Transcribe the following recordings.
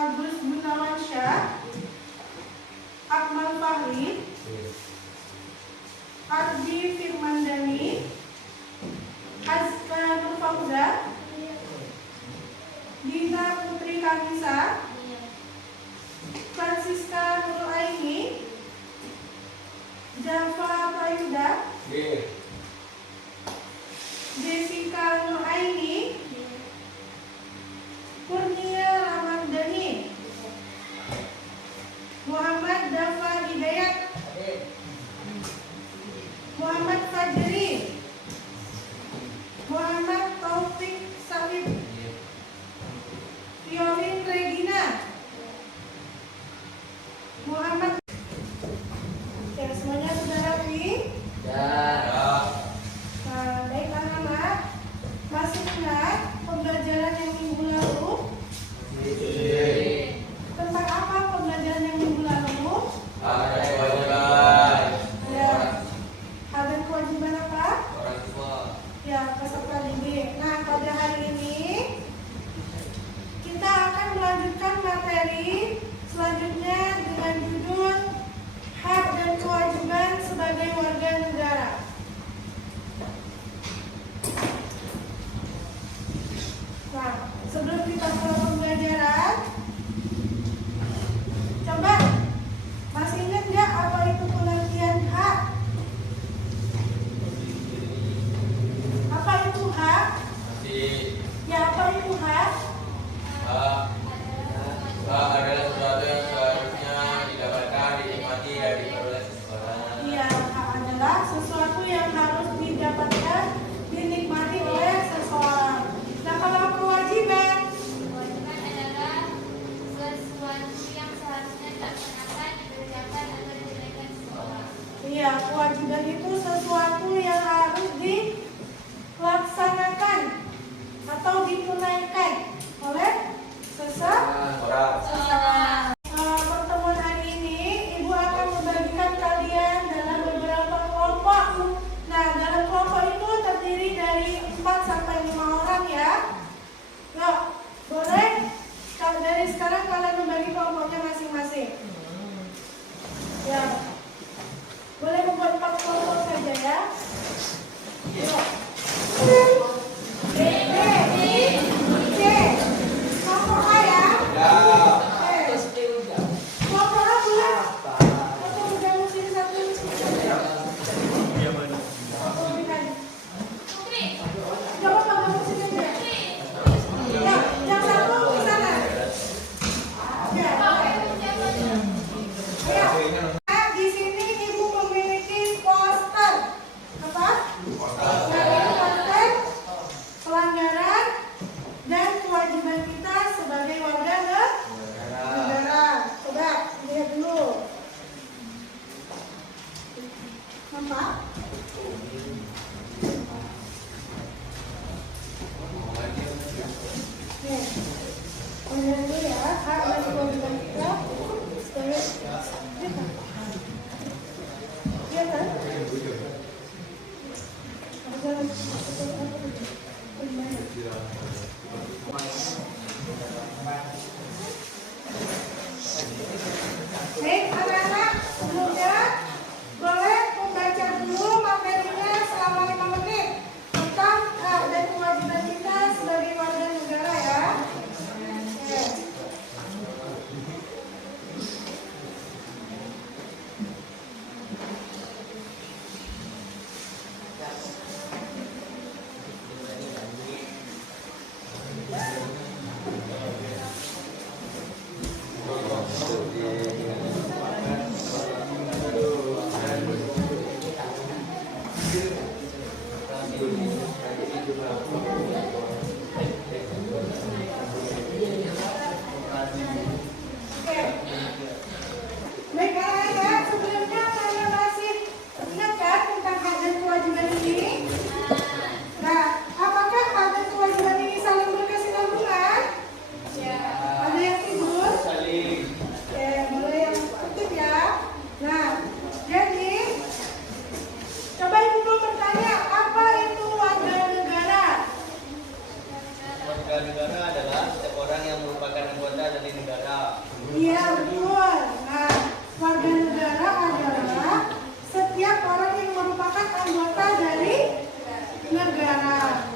Agus Gunawansyah, Akmal Fahri, Ardi Firmandani, Azka Nurfauza, Dina Putri Kamisa, Francisca Nuraini, Java Prayuda, Jessica Nuraini, Kurnia Ramandani, Muhammad Dafa Hidayat, Muhammad Fajri, Muhammad Taufik Sahib, Violin Regina, Muhammad. Ya, semuanya sudah rapi? Nah, baik anak-anak, masih ingat pembelajaran yang minggu lalu? Tentang apa pembelajaran yang minggu lalu? Ada kewajiban. Ya, ada kewajiban apa? Orang tua. Ya, peserta didik. Nah, pada hari ini kita akan melanjutkan materi selanjutnya dengan judul hak dan kewajiban sebagai warga negara. Nah, sebelum kita mulai pembelajaran, coba masih ingat nggak apa itu pengertian hak? Apa itu hak? Masih. Ya, apa itu hak? Hak adalah sesuatu yang seharusnya didapatkan, dinikmati, dan diperoleh seseorang. Iya, hak adalah sesuatu yang harus didapatkan, dinikmati oleh seseorang. Nah, kalau kewajiban, adalah sesuatu yang seharusnya dilaksanakan, dikerjakan, atau ditunaikan seseorang. iya, kewajiban itu sesuatu yang harus dilaksanakan atau ditunaikan oleh seseorang. Pertemuan hari ini, Ibu akan membagikan kalian dalam beberapa kelompok. Nah, dalam kelompok itu terdiri dari 4 sampai 5 orang ya. Yuk, boleh? Kalau dari sekarang kalian membagi kelompoknya masing-masing. Ya, boleh membuat 4 kelompok saja ya. Yuk. B, C, kelompok A ya. Kelompok A boleh? Atau bergabung sini satu? Atau bukan? Coba gabung sini aja. Ya, yang satu ke sana. Ya, ayo. Nah, di sini Ibu memiliki poster. Apa? Nah, ini poster Iya, betul. Nah, warga negara adalah setiap orang yang merupakan anggota dari negara.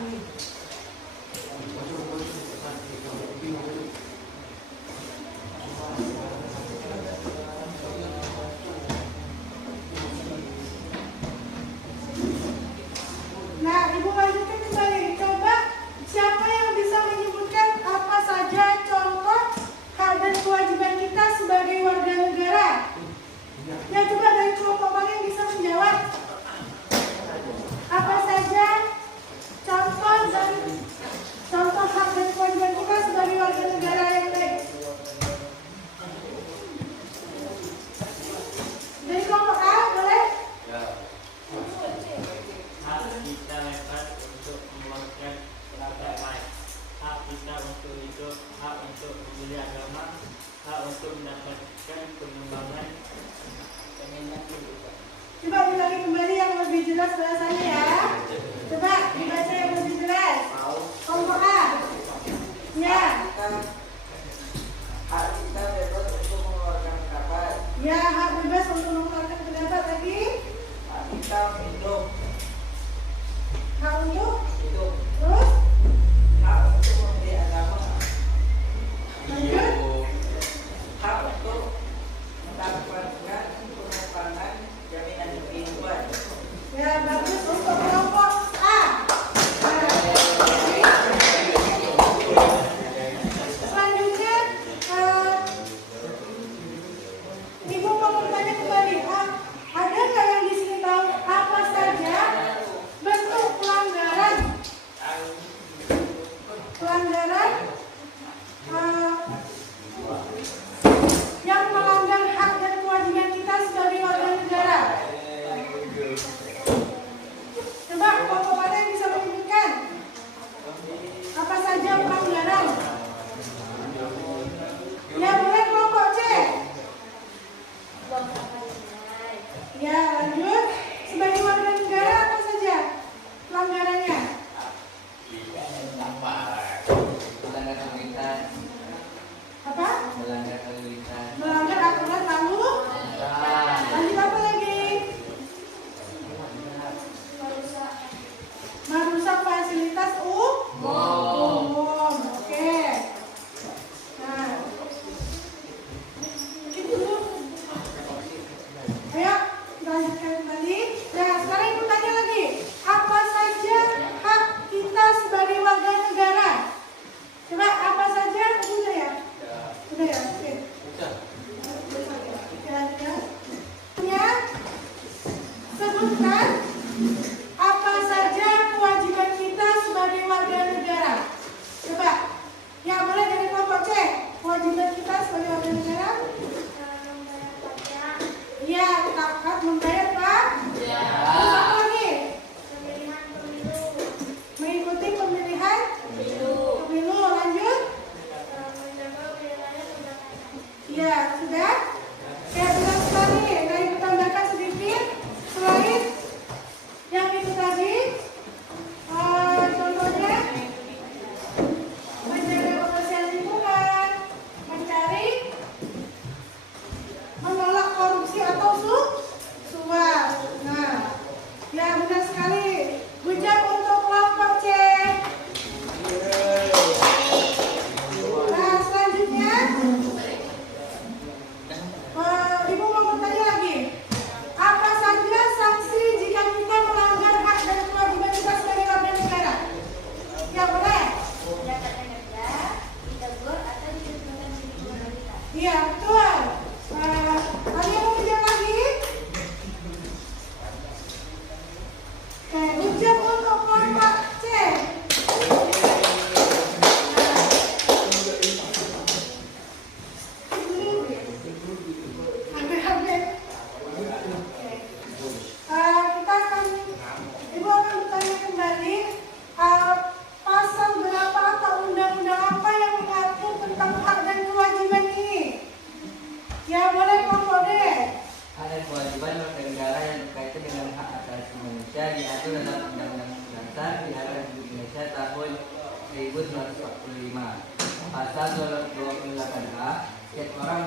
Nah, Ibu lanjutkan kembali. Coba siapa yang bisa menyebutkan apa saja contoh hak dan kewajiban kita sebagai warga negara? Ya, coba dari kelompok mana yang bisa menjawab? Apa saja contoh hak dan kewajiban kita sebagai warga negara yang baik? Dari kelompok A, boleh? Ya. Hak kita bebas untuk melakukan damai, hak kita untuk hidup, hak untuk memilih agama, hak untuk mendapatkan pengembangan. Coba ulangi kembali yang lebih jelas bahasanya ya. Coba dibaca yang lebih jelas. Kelompok A. Ya. Hak kita bebas untuk mengeluarkan pendapat. Ya, hak bebas untuk mengeluarkan pendapat lagi. Hak kita hidup. Hak untuk Hidup. terus Hak untuk memilih agama. lanjut. Hak untuk mendapatkan pengembangan jaminan kehidupan. Ya, bagus untuk kelompok A. Selanjutnya, Ibu mau bertanya kembali, ada nggak yang di sini tahu apa saja bentuk pelanggaran yang melanggar hak dan kewajiban kita sebagai warga negara? Coba kelompok mana yang bisa menyebutkan apa saja pelanggaran? Ya, boleh kelompok C. Ya, lanjut. Sebagai warga negara apa saja pelanggarannya? Melanggar lalu lintas. Apa? Melanggar lalu lintas. Melanggar aturan lalu. Lanjut apa lagi? Merusak fasilitas umum. Oke. Nah, itu dulu. Ayo, kita lanjutkan kembali. Nah, sekarang Ibu tanya lagi. Apa saja hak kita sebagai warga negara? Coba apa saja? Udah ya? Udah ya? Oke. Ya, sebutkan apa saja kewajiban kita sebagai warga negara. Coba, ya boleh dari kelompok C. Kewajiban kita sebagai warga negara? Iya, takat membayar Pak. Terus apa lagi? Mengikuti pemilihan pemilu. Lanjut. Iya, sudah. Ya, benar sekali. Nah, Ibu tambahkan sedikit. Selain yang itu tadi, contohnya menjaga kebersihan lingkungan, menolak korupsi atau suap. Nah, ya benar sekali. Bujang untuk kelompok C. Nah, selanjutnya, Ibu mau bertanya lagi. Apa saja sanksi jika kita melanggar hak dan kewajiban kita sebagai warga negara? Ya boleh. Iya, betul. Ada yang mau pinjam lagi? Oke, ujian untuk kelompok C. Hampir-hampir. Ibu akan bertanya kembali. Pasal berapa atau undang-undang apa yang mengatur tentang hak dan kewajiban ini? Ya, boleh kelompok D. Hak dan kewajiban warga negara yang berkaitan dengan hak asasi manusia diatur dalam Undang-Undang Dasar Republik Indonesia tahun 1945. Pasal 28A, setiap orang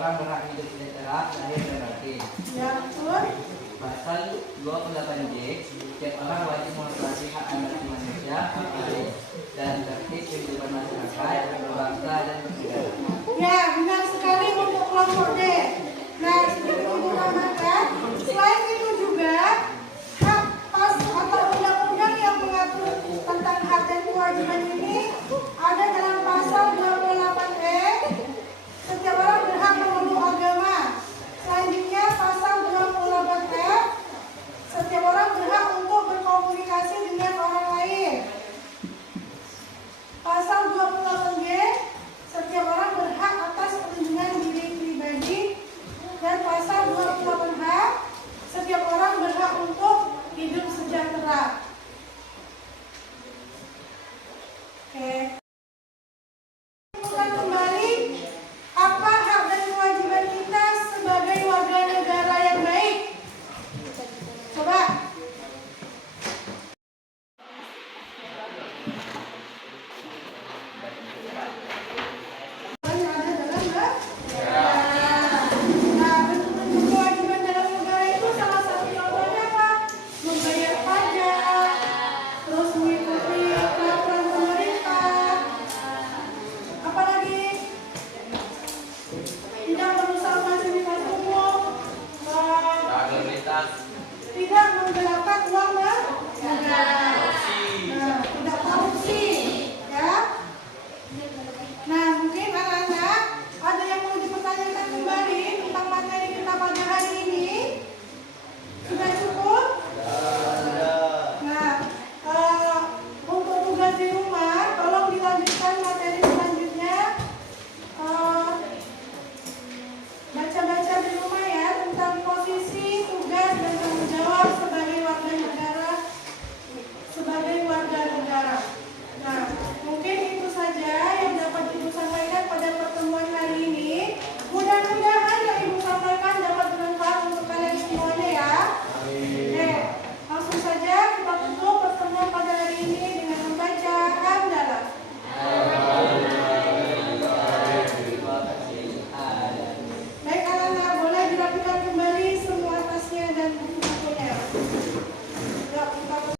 orang berhak hidup sejahtera lahir dan batin. Ya, betul. Pasal 28J, setiap orang wajib menghormati hak